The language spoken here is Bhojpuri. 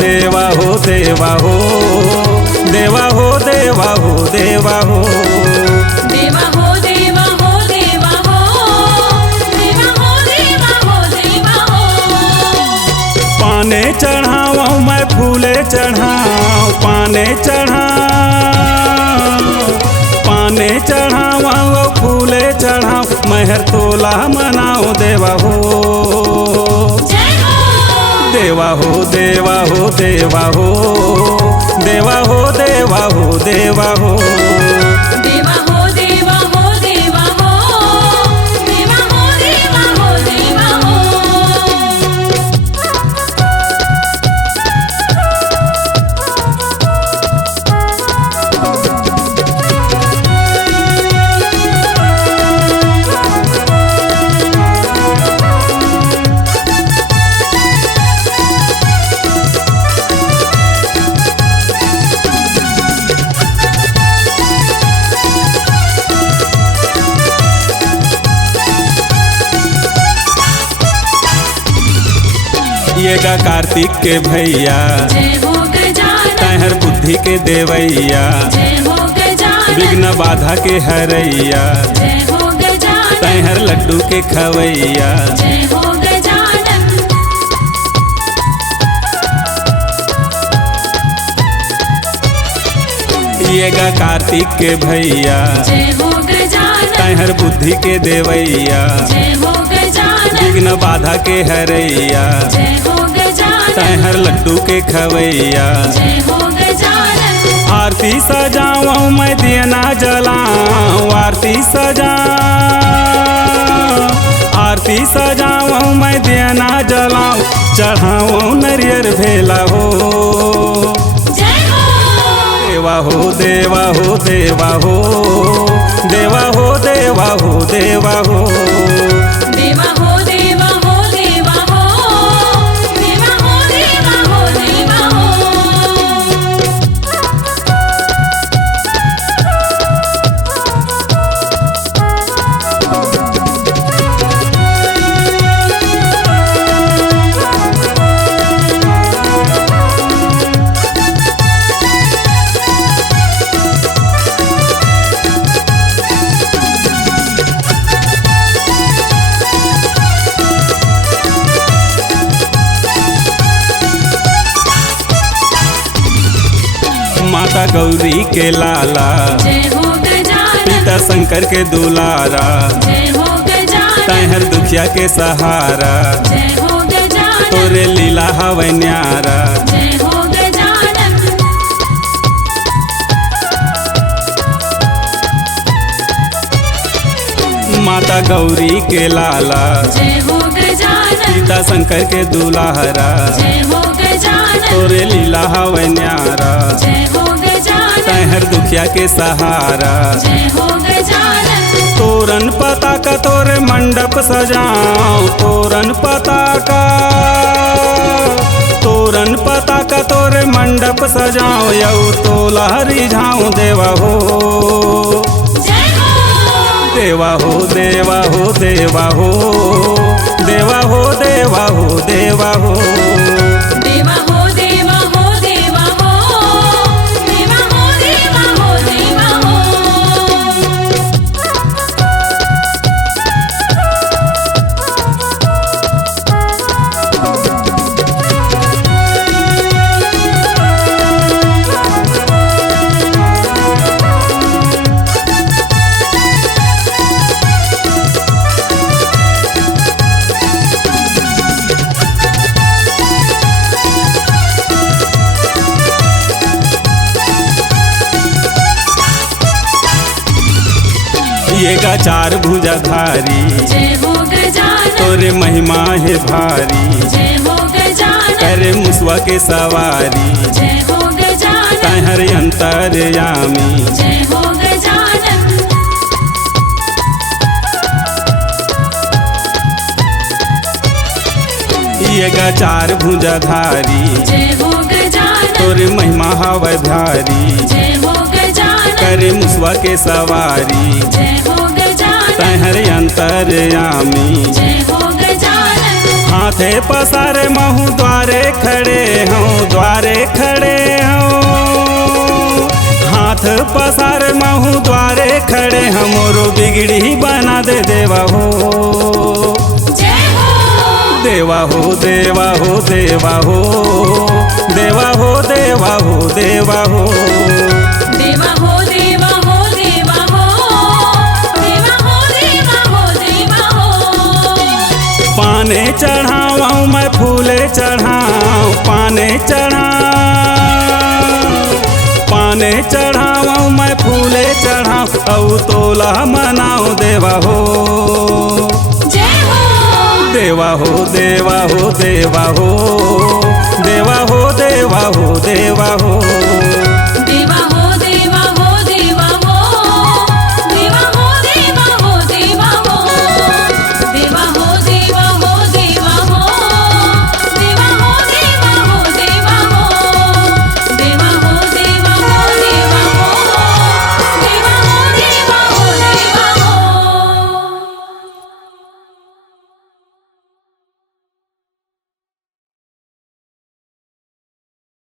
देवा हो देवा हो देवा हो देवा हो देवा हो देवा हो देवा हो देवा हो देवा हो देवा हो देवा हो। पाने चढ़ाऊँ मैं फूले चढ़ाऊँ पाने पाने चढ़ाऊँ फूले चढ़ाऊँ महर तोला मनाऊँ देवा हो देवा हो देवा हो देवा हो देवा हो देवा हो देवा हो देवा हो देवा हो देवा हो देवा हो देवा हो देवा हो। ये गा कार्तिक के भैया जय हो गजानन तहर बुद्धि के देवैया जय हो गजानन विघ्न बाधा के हरैया जय हो गजानन तहर लड्डू के खवैया जय हो गजानन। ये गा कार्तिक के भैया जय हो गजानन तहर बुद्धि के देवैया जय हो गजानन विघ्न बाधा के हरैया जय हो गजानन तहर लड्डू के खवैया जय हो गजानन। आरती सजाऊँ मैं दियना जलाऊँ आरती सजाऊँ मैं दियना जलाऊँ चढ़ाऊँ नरियर भेला हो जय हो देवा हो देवा हो देवा हो देवा हो देवा हो देवा हो देवा हो देवा हो देवा हो देवा हो देवा हो देवा हो। माता गौरी के लाला जय हो गजानन पिता शंकर के दुलारा जय हो गजानन तहर दुखिया के सहारा जय हो गजानन तोरे लीला हवै न्यारा जय हो गजानन। माता गौरी के लाला जय हो गजानन पिता शंकर के दुलारा जय हो गजानन तोरे लीला हवै न्यारा जय हो गजानन तहर दुखिया के सहारा जय हो गजानन। तोरन पता का तोरे मंडप सजाऊं तोरन पता का तोरे मंडप सजाऊं यऊ तोला रिझाऊं देवा हो जय हो देवा हो देवा हो देवा हो देवा हो देवा हो देवा हो देवा हो देवा हो देवा हो देवा हो देवा हो देवा हो। ये गा चार भुजाधारी जय हो गजानन तोरे महिमा है भारी जय हो गजानन करे मुसवा के सवारी जय हो गजानन तहर अंतरयामी जय हो गजानन। ये गा चार भुजाधारी जय हो गजानन तोरे महिमा हवै भारी जय हो गजानन करे मुसवा के सवारी जय हो गजानन तहर अंतरयामी जय हो गजानन। माथे पसारे महू द्वारे खड़े हूँ, द्वारे खड़े हूँ। हाथ पसारे महू द्वारे खड़े हम, मोरो बिगड़ी बना दे देवा हो। जय हो देवा हो देवा हो देवा हो, देवा हो देवा हो देवा हो। देवा हो देवा हो देवा हो, देवा हो देवा हो देवा हो। पाने चढ़ाऊँ मैं फूले चढ़ाऊँ, पाने पाने चढ़ाऊँ मैं फूले चढ़ाऊँ, औ तोला मनाऊँ देवा हो। जय हो देवा हो देवा हो देवा हो,